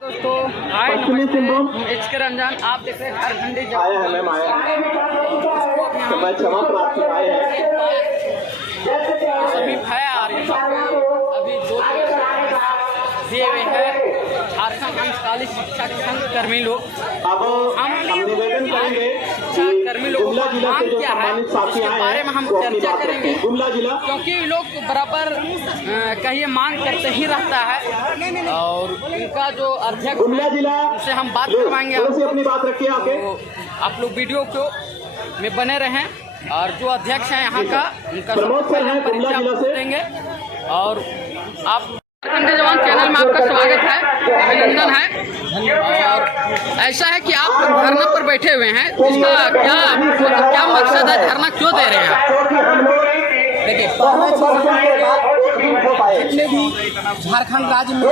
दोस्तों हाय नमस्ते, एच के रंजन। आप देख रहे हैं झारखंडी आए हैं मैम, आए हैं तो मैं क्षमा प्रार्थी आए हैं। सभी भय आ रही है। अभी 2 दिए हुए हैं झारखंड अंशकालिक शिक्षा संघ कर्मी लोग। अब हम निवेदन करेंगे कि कर्मी लोगों गुमला को जिला मांग से जो क्या है सम्मानित साथी उसके आए बारे में हम हैं वो अपनी चर्चा बात करेंगे, रखें। गुमला जिला क्योंकि लोग बराबर कहिए मांग करते ही रहता है और उनका जो अध्यक्ष गुमला जिला उनसे हम बात करवाएंगे। अपनी बात रखिए आके। तो आप लोग वीडियो को में बने रहें और जो अध्यक्ष हैं यहाँ का उनका परिचय देंगे। और आप झारखंडी जवान चैनल में आपका स्वागत है, अभिनंदन है। और ऐसा है कि आप धरना पर बैठे हुए हैं, इसका क्या मकसद है, धरना क्यों दे रहे हैं? देखिए, जितने भी झारखंड राज्य में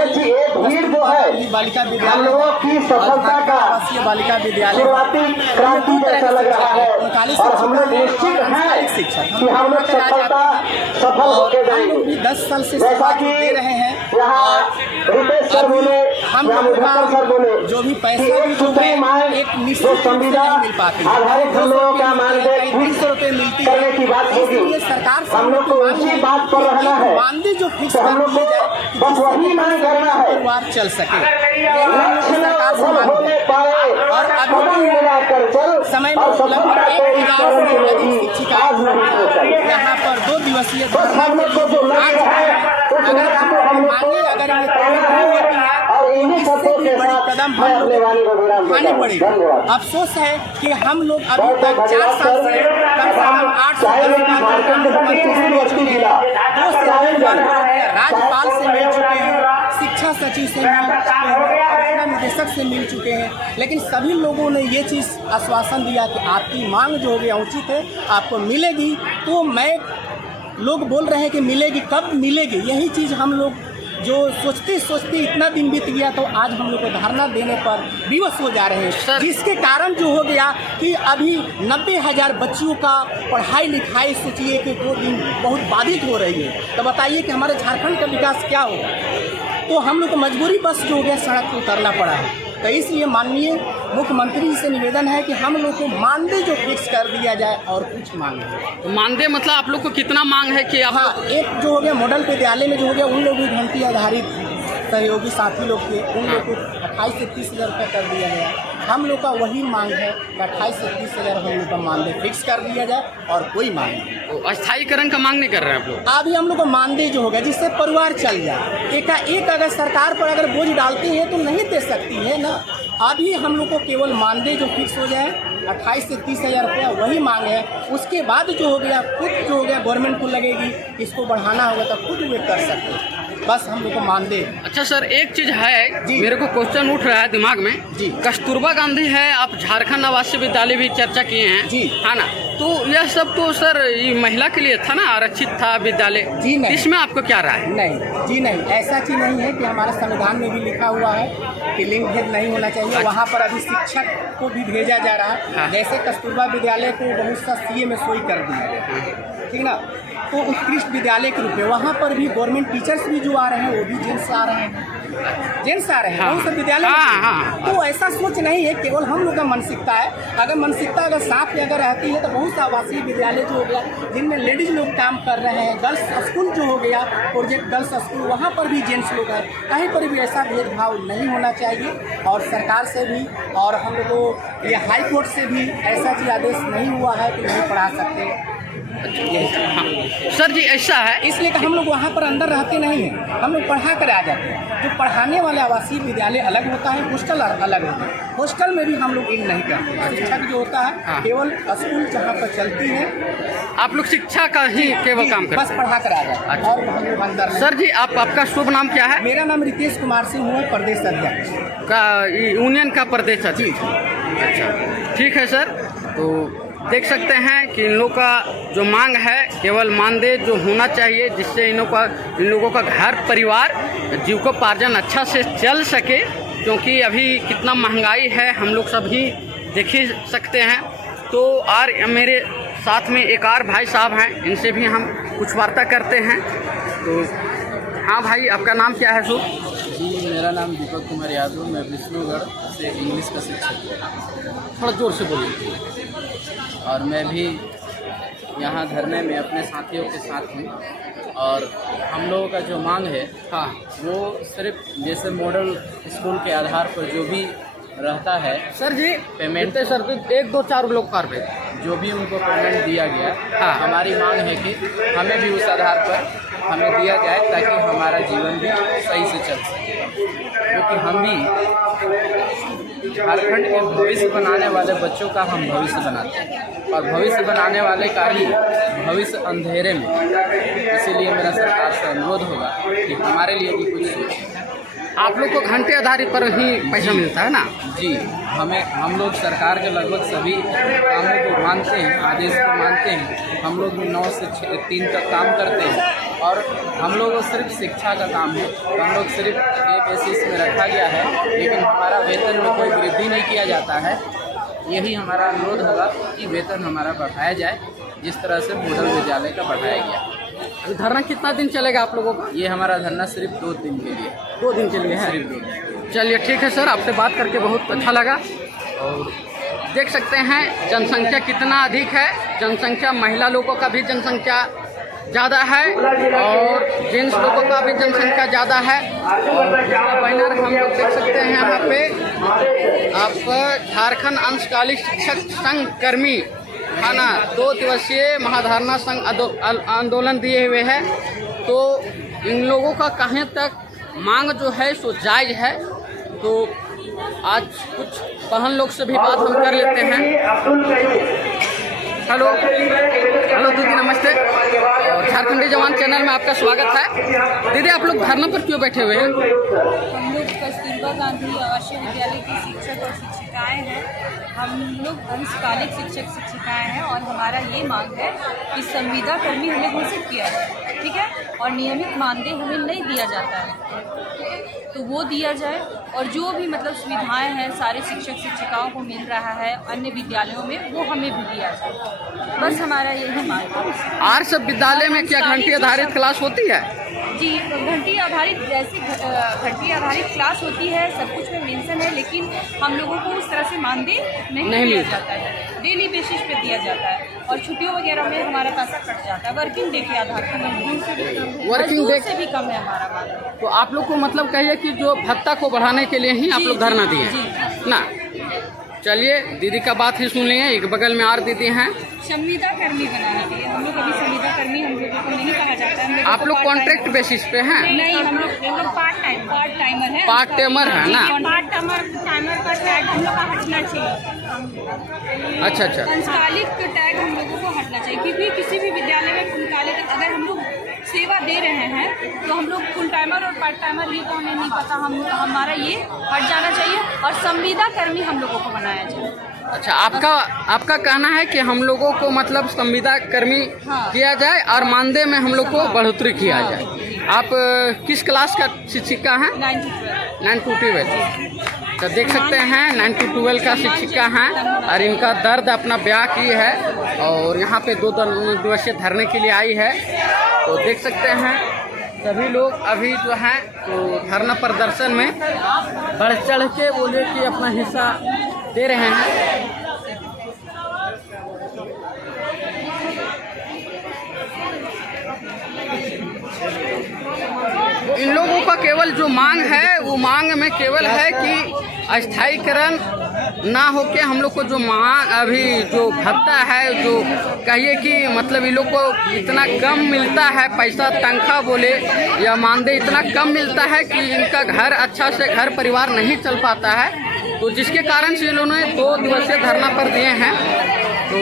बालिका विद्यालय आवासीय बालिका विद्यालय 49 शिक्षक हम लोग 10 साल से सेवा दे रहे हैं। हम लोगों का जो भी पैसा भी जो है एक निश्चित नहीं मिल पाती है, 200 रुपये मिलती है। इसलिए सरकार से हम लोग मानदेय जो फिक्स कर दी जाए, परिवार चल सके, सरकार से मांग है। और अभी समय में लगभग 1000 से अधिक शिक्षिका यहाँ पर 2 दिवसीय अगर बड़ी कदम हम लोग उठाने पड़ेगा। अफसोस है कि हम लोग अभी तक 4 साल से कम से कम 8 से 10 मिल चुके हैं, राज्यपाल से मिल चुके हैं, शिक्षा सचिव से मिल चुके हैं, रक्षा निदेशक से मिल चुके हैं, लेकिन सभी लोगों ने ये चीज़ आश्वासन दिया कि आपकी मांग जो होगी उचित है, आपको मिलेगी। तो लोग बोल रहे हैं कि मिलेगी, कब मिलेगी? यही चीज़ हम लोग जो सोचते इतना दिन बीत गया, तो आज हम लोग को धरना देने पर विवश हो जा रहे हैं, जिसके कारण जो हो गया कि अभी 90,000 बच्चियों का पढ़ाई लिखाई सोचिए कि 2 दिन बहुत बाधित हो रही है। तो बताइए कि हमारे झारखंड का विकास क्या होगा? तो हम लोग को मजबूरी बस जो हो गया सड़क पर उतरना पड़ा है। तो इसलिए माननीय मुख्यमंत्री जी से निवेदन है कि हम लोग को मानदेय जो फिक्स कर दिया जाए और कुछ मांग है। तो मानदेय मतलब आप लोग को कितना मांग है कि हाँ, एक जो हो गया मॉडल विद्यालय में जो हो गया उन लोग भी घंटी आधारित सहयोगी साथी लोग थे, उन लोग को 28 से 30 हज़ार रुपये कर दिया गया। हम लोग का वही मांग है कि 28 से 30 हज़ार हम लोग का मानदेय फिक्स कर दिया जाए और कोई मांग नहीं। तो अस्थायीकरण का मांग नहीं कर रहे हैं आप लोग? अभी हम लोग का मानदेय जो होगा जिससे परिवार चल जाए। एक अगर सरकार पर अगर बोझ डालती है तो नहीं दे सकती है ना। अभी हम लोग को केवल मानदेय जो फिक्स हो जाए 28 से 30 हज़ार रुपया वही मांग है। उसके बाद जो हो गया खुद जो हो गया गवर्नमेंट को लगेगी इसको बढ़ाना होगा तो खुद वे कर सकते हैं। बस हम लोग को मानदेय। अच्छा सर, एक चीज़ है मेरे को क्वेश्चन उठ रहा है दिमाग में जी। कस्तूरबा गांधी है, आप झारखंड आवासीय विद्यालय भी चर्चा किए हैं जी, है ना? तो यह सब तो सर ये महिला के लिए था ना, आरक्षित था विद्यालय जी। नहीं, इसमें आपको क्या राय है? नहीं जी, नहीं, ऐसा चीज़ नहीं है कि हमारे संविधान में भी लिखा हुआ है कि लिंग भेद नहीं होना चाहिए। वहाँ पर अभी शिक्षक को भी भेजा जा रहा है। हाँ। जैसे कस्तूरबा विद्यालय को बहुत सा सीए में सोई कर दिया गया, ठीक ना। तो उत्कृष्ट विद्यालय के रूप में वहाँ पर भी गवर्नमेंट टीचर्स भी जो आ रहे हैं वो भी जेंट्स आ रहे हैं, बहुत से विद्यालय में। तो ऐसा सोच नहीं है, केवल हम लोग का मानसिकता है। अगर मानसिकता अगर साथ में अगर रहती है तो बहुत सा आवासीय विद्यालय जो हो गया जिनमें लेडीज लोग काम कर रहे हैं, गर्ल्स स्कूल जो हो गया प्रोजेक्ट गर्ल्स स्कूल, वहाँ पर भी जेंट्स लोग हैं। कहीं पर भी ऐसा भेदभाव नहीं होना चाहिए। और सरकार से भी और हम लोग को ये हाई कोर्ट से भी ऐसा चीज आदेश नहीं हुआ है कि नहीं पढ़ा सकते। हाँ। सर जी ऐसा है इसलिए कि हम लोग वहाँ पर अंदर रहते नहीं हैं, हम लोग पढ़ा कर आ जाते हैं। जो पढ़ाने वाले आवासीय विद्यालय अलग होता है, हॉस्टल अलग होता है। हॉस्टल में भी हम लोग इन नहीं करते। शिक्षक जो होता है केवल स्कूल जहाँ पर चलती है, आप लोग शिक्षा का ही केवल काम करते बस पढ़ा कर आ जाते हैं और हम लोग अंदर। सर जी आपका शुभ नाम क्या है? मेरा नाम रितेश कुमार सिंह हूँ, प्रदेश अध्यक्ष का यूनियन का प्रदेश अध्यक्ष। अच्छा ठीक है सर। तो देख सकते हैं कि इन लोगों का जो मांग है केवल मानदेय जो होना चाहिए, जिससे इन लोगों का घर परिवार जीविकोपार्जन अच्छा से चल सके, क्योंकि अभी कितना महंगाई है हम लोग सभी देख ही सकते हैं। तो और मेरे साथ में एक और भाई साहब हैं, इनसे भी हम कुछ वार्ता करते हैं। तो हाँ भाई, आपका नाम क्या है? सो जी, मेरा मेरा नाम दीपक कुमार यादव, मैं विष्णुगढ़ से इंग्लिश का शिक्षक हूँ। थोड़ा जोर से बोलिए। और मैं भी यहाँ धरने में अपने साथियों के साथ हूँ। और हम लोगों का जो मांग है हाँ वो सिर्फ जैसे मॉडल स्कूल के आधार पर जो भी रहता है सर जी, पेमेंट, सर तो 1 2 4 लोग कार पे जो भी उनको पेमेंट दिया गया, हाँ। हमारी मांग है कि हमें भी उस आधार पर हमें दिया जाए ताकि हमारा जीवन भी सही से चल सके। क्योंकि हम भी झारखंड के भविष्य बनाने वाले बच्चों का हम भविष्य बनाते हैं और भविष्य बनाने वाले का ही भविष्य अंधेरे में। इसीलिए मेरा सरकार से अनुरोध होगा कि हमारे लिए भी कुछ सोचें। आप लोग को घंटे आधारित पर ही पैसा मिलता है ना? जी, हम लोग सरकार के लगभग सभी कामों को मानते हैं, आदेश को मानते हैं। हम लोग 9 से 3 तक काम करते हैं और हम लोग को सिर्फ शिक्षा का काम है। हम लोग सिर्फ ये बेसिस में रखा गया है, लेकिन हमारा वेतन में कोई वृद्धि नहीं किया जाता है। यही हमारा अनुरोध होगा कि वेतन हमारा बढ़ाया जाए, जिस तरह से मॉडल विद्यालय का बढ़ाया गया। अभी धरना कितना दिन चलेगा आप लोगों का? ये हमारा धरना सिर्फ 2 दिन के लिए, 2 दिन के लिए है। सिर्फ 2 दिन। चलिए ठीक है सर, आपसे बात करके बहुत अच्छा लगा। और देख सकते हैं जनसंख्या कितना अधिक है। जनसंख्या महिला लोगों का भी जनसंख्या ज़्यादा है और जेंट्स लोगों का भी जनसंख्या ज़्यादा है। और बैनर हम लोग देख सकते हैं यहाँ पे आप झारखंड अंशकालिक शिक्षक संघ कर्मी थाना 2 दिवसीय महाधरना संघ आंदोलन दिए हुए हैं। तो इन लोगों का कहीं तक मांग जो है सो जायज़ है। तो आज कुछ बहन लोग से भी बात हम कर लेते हैं। हेलो दीदी, नमस्ते। और झारखंडी जवान चैनल में आपका स्वागत है। दीदी, आप लोग धरना पर क्यों बैठे हुए हैं? हम लोग कस्तूरबा गांधी आवासीय विद्यालय की शिक्षक और शिक्षिकाएं हैं। हम लोग अंशकालिक शिक्षक शिक्षिकाएं हैं और हमारा ये मांग है कि संविदा कर्मी हमें घोषित किया जाए, ठीक है, और नियमित मानदेय हमें नहीं दिया जाता है, तो वो दिया जाए। और जो भी मतलब सुविधाएं हैं सारे शिक्षक शिक्षिकाओं को मिल रहा है अन्य विद्यालयों में, वो हमें भी दिया जाए। बस हमारा यही मांग है। आर सब विद्यालय में क्या घंटी आधारित क्लास होती है? जी, घंटी आधारित, जैसे घंटी आधारित क्लास होती है, सब कुछ में मेंशन है, लेकिन हम लोगों को उस तरह से मानदेय नहीं दिया जाता है। डेली बेसिस पे दिया जाता है और छुट्टियों वगैरह में हमारा पैसा कट जाता है। वर्किंग डे के आधार पर मजदूर से भी कम है, वर्किंग डे से भी कम है हमारा मानदेय। तो आप लोग को मतलब कहिए कि जो भत्ता को बढ़ाने के लिए ही आप लोग धरना दिए हैं ना? चलिए दीदी का बात ही सुन लिए। एक बगल में और दीदी हैं। संविदा कर्मी बनाने के लिए हम लोग अभी संविदा कर्मी हम लोगों को नहीं कहा जाता है। आप लोग कॉन्ट्रैक्ट बेसिस पे हैं? नहीं, हम लोग पार्ट टाइमर है। पार्ट टाइमर है ना? पार्ट टाइमर का टैग हम लोग का हटना चाहिए। अच्छा। अंशकालिक टैग हम लोगों को हटना चाहिए, क्योंकि किसी भी विद्यालय में अंशकालिक अगर हम लोग सेवा दे रहे हैं तो हम लोग फुल टाइमर और पार्ट टाइमर ये तो हमें नहीं पता। हमारा ये हट जाना चाहिए और संविदा कर्मी हम लोगों को बनाया जाए। अच्छा, आपका कहना है कि हम लोगों को मतलब संविदा कर्मी किया जाए और मानदेय में हम लोग को बढ़ोतरी किया जाए। आप किस क्लास का शिक्षिका हैं? 9 to 12। तो देख सकते हैं 9 to 12 का शिक्षिका हैं और इनका दर्द अपना बयां की है और यहाँ पे 2 दिवसीय धरने के लिए आई है। तो देख सकते हैं सभी लोग अभी जो हैं तो धरना प्रदर्शन में बढ़ चढ़ के बोले कि अपना हिस्सा दे रहे हैं। इन लोगों का केवल जो मांग है वो मांग में केवल है कि स्थायीकरण ना होके हम लोग को जो मांग अभी जो भत्ता है, जो कहिए कि मतलब इन लोग को इतना कम मिलता है पैसा, तनख्वाह बोले या मानदेय इतना कम मिलता है कि इनका घर अच्छा से घर परिवार नहीं चल पाता है। तो जिसके कारण से इन्होंने 2 दिवसीय धरना पर दिए हैं। तो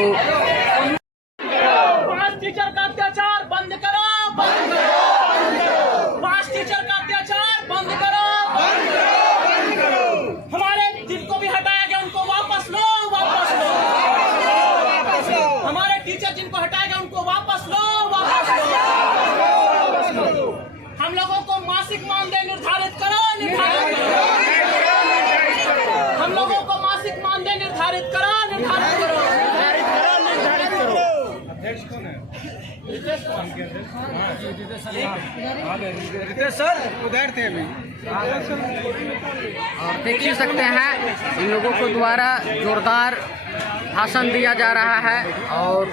टीचर का अत्याचार बंद करो, बंद करो। पांच टीचर का अत्याचार बंद करो, बंद करो, बंद करो। हमारे जिनको भी हटाया गया उनको वापस लो, वापस लो, वापस लो। हमारे टीचर जिनको हटाया गया उनको वापस लो, वापस लो, वापस लो। हम लोगों को मासिक मानदेय निर्धारित करो, निर्धारित करो। हम लोगों को मासिक मानदेय निर्धारित करो, निर्धारित करो, निर्धारित करो, निर्धारित करो। रितेश सर उधर थे अभी। और देख ही सकते हैं इन लोगों को द्वारा जोरदार भाषण दिया जा रहा है और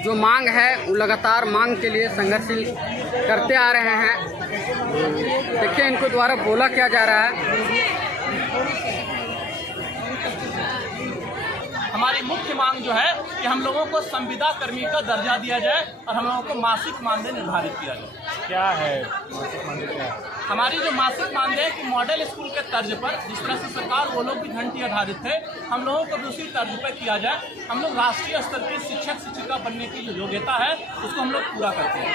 जो मांग है वो लगातार मांग के लिए संघर्षशील करते आ रहे हैं। देखिए इनको द्वारा बोला क्या जा रहा है। हमारी मुख्य मांग जो है कि हम लोगों को संविदा कर्मी का दर्जा दिया जाए और हम लोगों को मासिक मानदेय निर्धारित किया जाए। क्या है मासिक मानदेय? क्या है हमारी जो मासिक मानदेय है कि मॉडल स्कूल के तर्ज पर, जिस तरह से सरकार वो लोग भी घंटी आधारित थे, हम लोगों को भी उसी तर्ज पर किया जाए। हम लोग राष्ट्रीय स्तर के शिक्षक शिक्षिका बनने की जो योग्यता है उसको हम लोग पूरा करते हैं।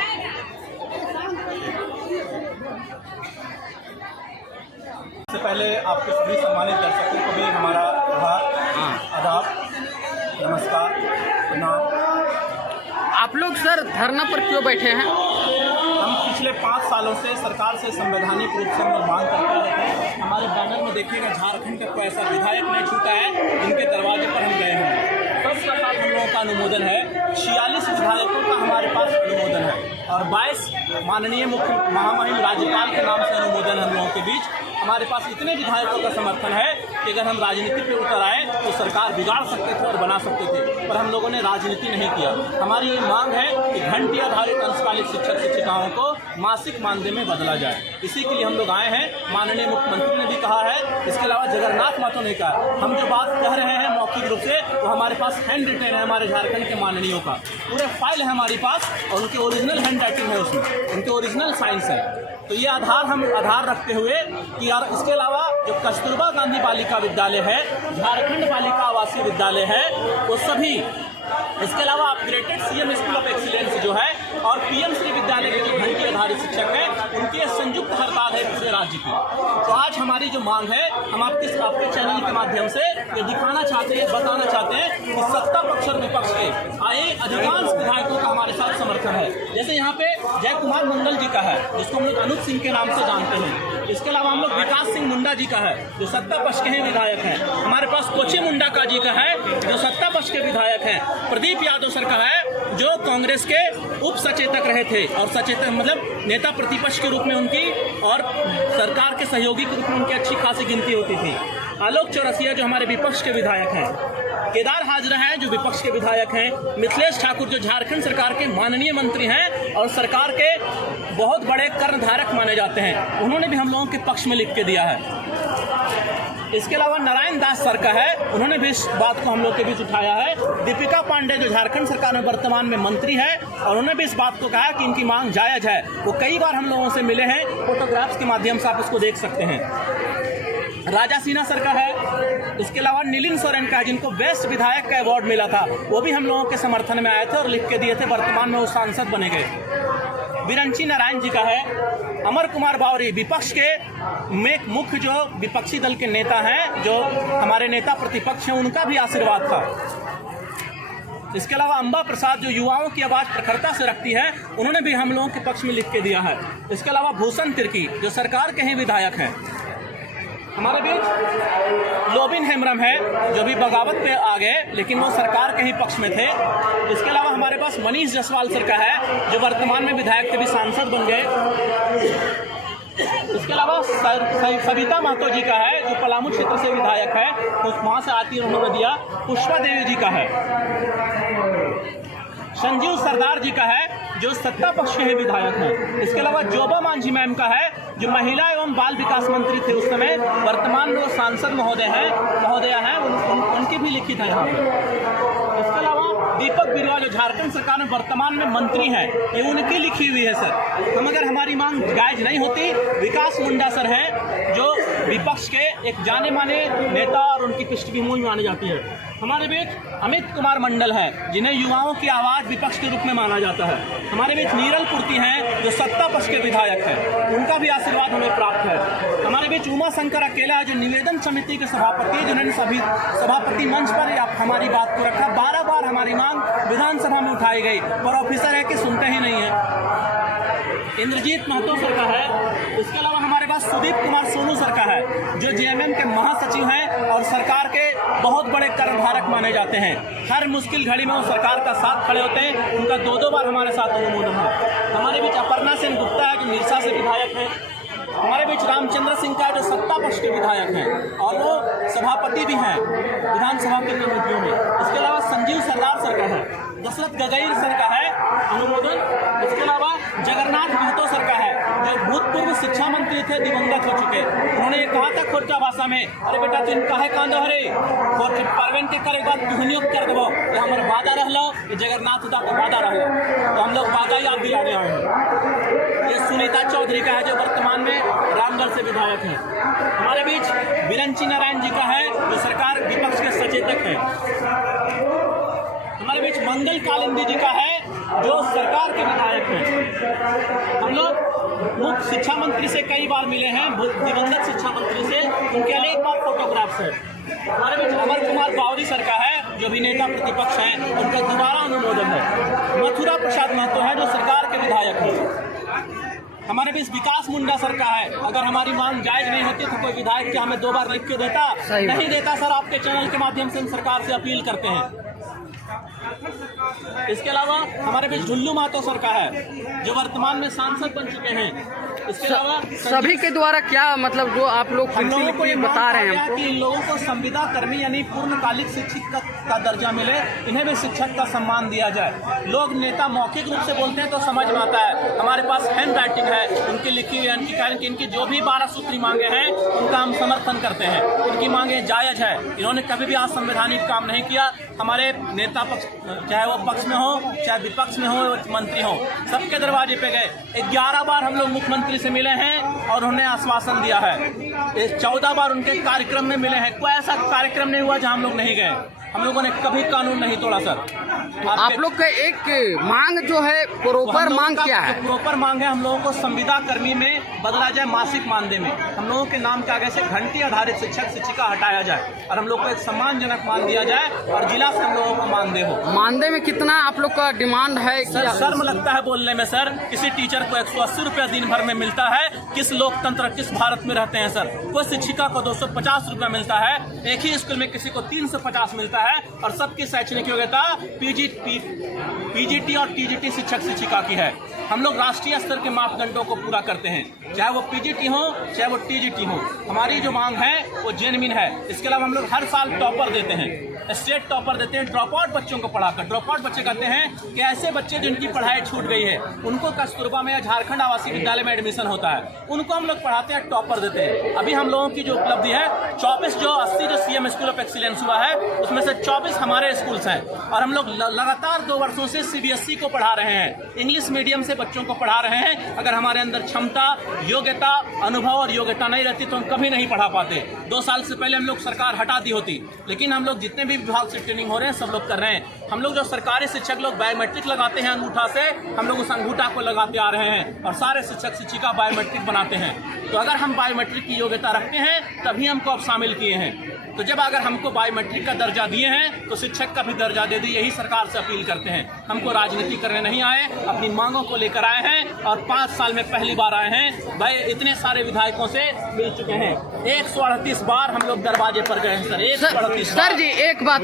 इससे पहले आपके सभी सम्मानित दर्शकों को भी हमारा आदाब, नमस्कार, प्रणाम। आप लोग सर धरना पर क्यों बैठे हैं? हम पिछले 5 सालों से सरकार से संवैधानिक रूप से हम लोग मांग करते आ रहे हैं। हमारे बैनर में देखिएगा झारखंड का कोई ऐसा विधायक नहीं छूटा है, इनके दरवाजे पर हम गए हैं। सबका साथ हम लोगों का अनुमोदन है। 46 विधायकों का हमारे पास अनुमोदन है और 22 माननीय मुख्य महामहिम राज्यपाल के नाम से अनुमोदन हम लोगों के बीच। हमारे पास इतने विधायकों का समर्थन है कि अगर हम राजनीति पे उतर आए तो सरकार बिगाड़ सकते थे और बना सकते थे, पर हम लोगों ने राजनीति नहीं किया। हमारी ये मांग है कि घंटी आधारित अंशकालिक शिक्षक शिक्षिकाओं को मासिक मानदेय में बदला जाए। इसी के लिए हम लोग आए हैं। माननीय मुख्यमंत्री ने भी कहा है, इसके अलावा जगन्नाथ महतो ने कहा। हम जो बात कह रहे हैं मौखिक रूप से, वो हमारे पास हैंड रिटेन है हमारे झारखंड के माननीयों का, पूरे फाइल है हमारे पास और उनके ओरिजिनल हैंड राइटिंग है, उसमें उनके ओरिजिनल साइंस है। तो ये हम आधार रखते हुए कि यार इसके अलावा जो कस्तूरबा गांधी बालिका विद्यालय है, झारखंड बालिका आवासीय विद्यालय है, वो सभी, इसके अलावा upgraded CM school of excellence जो है और पीएम श्री विद्यालय के जो घंटी आधारित शिक्षक हैं, उनकी संयुक्त हड़ताल है पूरे राज्य की। तो आज हमारी जो मांग है, हम आपके चैनल के माध्यम से ये दिखाना चाहते हैं, बताना चाहते हैं कि सत्ता पक्ष और विपक्ष के आए अधिकांश विधायकों का हमारे साथ समर्थन है। जैसे यहाँ पे जय कुमार मंडल जी का है, जिसको हम लोग अनूप सिंह के नाम से जानते हैं। इसके अलावा हम लोग विकास सिंह मुंडा जी का है, जो सत्ता पक्ष के हैं विधायक हैं। हमारे पास कोचे मुंडा का जी का है, जो सत्ता पक्ष के विधायक हैं। प्रदीप यादव सर का है, जो कांग्रेस के उप सचेतक रहे थे और सचेतक मतलब नेता प्रतिपक्ष के रूप में उनकी और सरकार के सहयोगी के रूप में उनकी अच्छी खासी गिनती होती थी। आलोक चौरसिया जो हमारे विपक्ष के विधायक हैं। केदार हाजरा हैं जो विपक्ष के विधायक हैं। मिथिलेश ठाकुर जो झारखंड सरकार के माननीय मंत्री हैं और सरकार के बहुत बड़े कर्णधारक माने जाते हैं, उन्होंने भी हम लोगों के पक्ष में लिख के दिया है। इसके अलावा नारायण दास सर का है, उन्होंने भी इस बात को हम लोग के बीच उठाया है। दीपिका पांडे जो झारखंड सरकार में वर्तमान में मंत्री है और उन्होंने भी इस बात को कहा कि इनकी मांग जायज़ है। वो कई बार हम लोगों से मिले हैं, फोटोग्राफ्स के माध्यम से आप इसको देख सकते हैं। राजा सिन्हा सर का है। इसके अलावा नीलिन सोरेन का है, जिनको बेस्ट विधायक का अवार्ड मिला था, वो भी हम लोगों के समर्थन में आए थे और लिख के दिए थे। वर्तमान में वो सांसद बने गए। बिरंची नारायण जी का है। अमर कुमार बावरी विपक्ष के में मुख्य जो विपक्षी दल के नेता हैं, जो हमारे नेता प्रतिपक्ष हैं, उनका भी आशीर्वाद था। इसके अलावा अंबा प्रसाद जो युवाओं की आवाज़ प्रखरता से रखती है, उन्होंने भी हम लोगों के पक्ष में लिख के दिया है। इसके अलावा भूषण तिर्की जो सरकार के ही विधायक हैं। हमारे बीच लोबिन हेम्ब्रम है, जो भी बगावत पे आ गए लेकिन वो सरकार के ही पक्ष में थे। इसके अलावा हमारे पास मनीष जायसवाल सर का है, जो वर्तमान में विधायक थे, भी सांसद बन गए। इसके अलावा सविता महतो जी का है, जो पलामू क्षेत्र से विधायक है, वहाँ से आती है, उन्होंने दिया। पुष्पा देवी जी का है। संजीव सरदार जी का है, जो सत्ता पक्ष के ही विधायक हैं। इसके अलावा जोबा मांझी मैम का है, जो महिला एवं बाल विकास मंत्री थे उस समय, वर्तमान में वो सांसद महोदया हैं, उनकी भी लिखित है यहाँ पे। इसके अलावा दीपक बिरुआ जो झारखंड सरकार में वर्तमान में मंत्री हैं, ये उनकी लिखी हुई है सर। हम अगर हमारी मांग जायज नहीं होती, विकास मुंडा सर हैं, जो विपक्ष के एक जाने माने नेता और उनकी पृष्ठभूमि मानी जाती है। हमारे बीच अमित कुमार मंडल है, जिन्हें युवाओं की आवाज़ विपक्ष के रूप में माना जाता है। हमारे बीच नीरल पूर्ति हैं, जो सत्ता पक्ष के विधायक हैं, उनका भी आशीर्वाद हमें प्राप्त है। हमारे बीच उमा शंकर अकेला है, जो निवेदन समिति के सभापति है, जिन्होंने सभी सभापति मंच पर हमारी बात को रखा। 12 बार हमारी मांग विधानसभा में उठाई गई, पर ऑफिसर है कि सुनते ही नहीं है। इंद्रजीत महतो सर का है। इसके अलावा हमारे पास सुदीप कुमार सोनू सर का है, जो जेएमएम के महासचिव हैं और सरकार के बहुत बड़े कर्णधारक माने जाते हैं। हर मुश्किल घड़ी में वो सरकार का साथ खड़े होते हैं। उनका 2-2 बार हमारे साथ अनुमोदन है। हमारे बीच अपर्णा सेन गुप्ता है, जो निरसा से विधायक हैं। हमारे बीच रामचंद्र सिंह का जो सत्ता पक्ष के विधायक हैं और वो सभापति भी हैं विधानसभा के कमेटियों में। इसके अलावा संजीव सरदार सर का है, दशरथ गगैर सर का है अनुमोदन। इसके अलावा जगन्नाथ महतो सर का है जो भूतपूर्व शिक्षा मंत्री थे, दिवंगत हो चुके। उन्होंने ये कहा था खोरचा भाषा में, अरे बेटा तुम काहे कांदो हरे पार्वन के करे बाद तू नियुक्त कर देवो, ये हमारे वादा रहलो, ये जगन्नाथ उदा का वादा रहो, तो हम लोग वादा याद दिलाने आए हैं। ये सुनीता चौधरी का है जो वर्तमान में रामगढ़ से विधायक हैं। हमारे बीच बिरंची नारायण जी का है जो सरकार विपक्ष के सचेतक है। हमारे बीच मंगल कालिंदी जी का है जो सरकार के विधायक हैं। हम लोग मुख्य शिक्षा मंत्री से कई बार मिले हैं, दिवंगत शिक्षा मंत्री से, उनके अनेक बार फोटोग्राफ्स है। हमारे बीच अमर कुमार बावरी सर का है जो भी नेता प्रतिपक्ष हैं, उनका दोबारा अनुमोदन है। मथुरा प्रसाद महतो है जो सरकार के विधायक हैं। हमारे बीच विकास मुंडा सर का है। अगर हमारी मांग जायज नहीं होती तो कोई विधायक क्या हमें 2 बार लिख के देता? नहीं देता सर। आपके चैनल के माध्यम से हम सरकार से अपील करते हैं। इसके अलावा हमारे बीच ढुल्लू महतो सर का है जो वर्तमान में सांसद बन चुके हैं। इसके अलावा सभी के द्वारा क्या मतलब जो आप लोग हम लोगों को ये बता रहे हैं कि इन लोगों को संविदा कर्मी यानी पूर्णकालिक शिक्षक का दर्जा मिले, इन्हें भी शिक्षक का सम्मान दिया जाए। लोग नेता मौखिक रूप से बोलते हैं तो समझ में आता है, हमारे पास हैंड राइटिंग है उनकी लिखी हुई, कारण कि इनकी जो भी 12 सूत्री मांगे हैं उनका हम समर्थन करते हैं। उनकी मांगे जायज है। इन्होंने कभी भी असंवैधानिक काम नहीं किया। हमारे नेता पक्ष चाहे वो पक्ष में हो चाहे विपक्ष में हो मंत्री हो, सबके दरवाजे पे गए। 11 बार हम लोग मुख्यमंत्री से मिले हैं और उन्हें आश्वासन दिया है। 14 बार उनके कार्यक्रम में मिले हैं। कोई ऐसा कार्यक्रम नहीं हुआ जहां हम लोग नहीं गए। हम लोगों ने कभी कानून नहीं तोड़ा सर। आप लोग का एक मांग जो है प्रॉपर मांग क्या है? प्रॉपर मांग है हम लोगों को संविदा कर्मी में बदला जाए मासिक मानदेय में। हम लोगों के नाम के आगे से घंटी आधारित शिक्षक शिक्षिका हटाया जाए और हम लोग को एक सम्मानजनक मान दिया जाए और जिला से हम लोगों को मानदेय हो। मानदेय में कितना आप लोग का डिमांड है? सर शर्म लगता है बोलने में सर। किसी टीचर को 180 रुपया दिन भर में मिलता है। किस लोकतंत्र किस भारत में रहते हैं सर? कोई शिक्षिका को 250 रुपया मिलता है। एक ही स्कूल में किसी को 350 मिलता है और सबकी शैक्षणिक योग्यता पीजीटी और टीजीटी शिक्षक शिक्षिका की है। हम लोग राष्ट्रीय स्तर के मापदंडों को पूरा करते हैं, चाहे वो पीजीटी हो चाहे वो टीजीटी हो। हमारी जो मांग है वो जेन्युइन है। इसके अलावा हम लोग हर साल टॉपर देते हैं, स्टेट टॉपर देते हैं ड्रॉप आउट बच्चों को पढ़ाकर। ड्रॉप आउट बच्चे कहते हैं कि ऐसे बच्चे जिनकी पढ़ाई छूट गई है, उनको कस्तूरबा में या झारखंड आवासीय विद्यालय में एडमिशन होता है, उनको हम लोग पढ़ाते हैं, टॉपर देते हैं। अभी हम लोगों की जो उपलब्धि है 24 जो 80 जो सीएम स्कूल ऑफ एक्सीलेंस हुआ है उसमें से 24 हमारे स्कूल्स हैं। और हम लोग लगातार 2 वर्षों से सीबीएसई को पढ़ा रहे हैं, इंग्लिश मीडियम से बच्चों को पढ़ा रहे हैं। अगर हमारे अंदर क्षमता, योग्यता, अनुभव और योग्यता नहीं रहती तो हम कभी नहीं पढ़ा पाते। 2 साल से पहले हम लोग सरकार हटा दी होती, लेकिन हम लोग जितने भी विभाग से ट्रेनिंग हो रहे हैं सब लोग कर रहे हैं। हम लोग जो सरकारी शिक्षक लोग बायोमेट्रिक लगाते हैं अंगूठा से, हम लोग उस अंगूठा को लगाते आ रहे हैं और सारे शिक्षक शिक्षिका बायोमेट्रिक बनाते हैं। तो अगर हम बायोमेट्रिक की योग्यता रखते हैं तभी हमको अब शामिल किए हैं। तो जब अगर हमको बायोमेट्रिक का दर्जा दिए हैं तो शिक्षक का भी दर्जा दे दी। यही सरकार से अपील करते हैं। हमको राजनीति करने नहीं आए, अपनी मांगों को लेकर आए हैं और 5 साल में पहली बार आए हैं। भाई इतने सारे विधायकों से मिल चुके हैं, 138 बार हम लोग दरवाजे पर गए हैं सर। 138 सर जी एक बात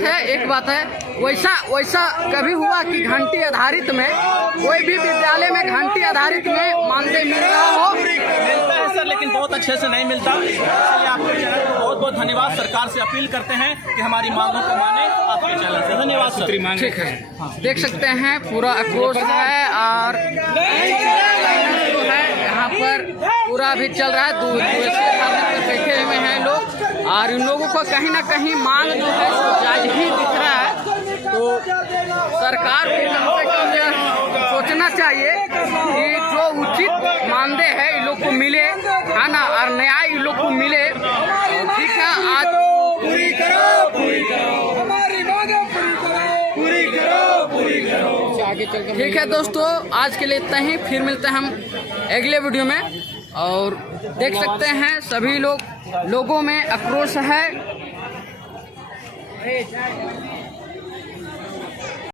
है, वैसा कभी हुआ कि घंटी आधारित में कोई भी विद्यालय में घंटी आधारित में मानदेय मिल रहा हो? मिलता है सर, लेकिन बहुत अच्छे से नहीं मिलता। इसलिए आपके चैनल को बहुत बहुत धन्यवाद। सरकार से अपील करते हैं कि हमारी मांगों को माने। आपके चैनल से धन्यवाद सर। ठीक है, देख सकते हैं पूरा आक्रोश है और जो है यहाँ पर पूरा भी चल रहा है। बैठे हुए हैं लोग और इन लोगों को कहीं ना कहीं मांग जो है जायज ही दिख रहा है। तो सरकार को कम से कम यह सोचना चाहिए कि जो उचित मानदेय है इन लोग को मिले, है ना, और न्याय इन लोग को मिले। ठीक है, आज पूरी करो हमारी मांगें पूरी करो। ठीक है दोस्तों, आज के लिए इतना ही। फिर मिलते हैं हम अगले वीडियो में। और देख सकते हैं सभी लोगों में आक्रोश है।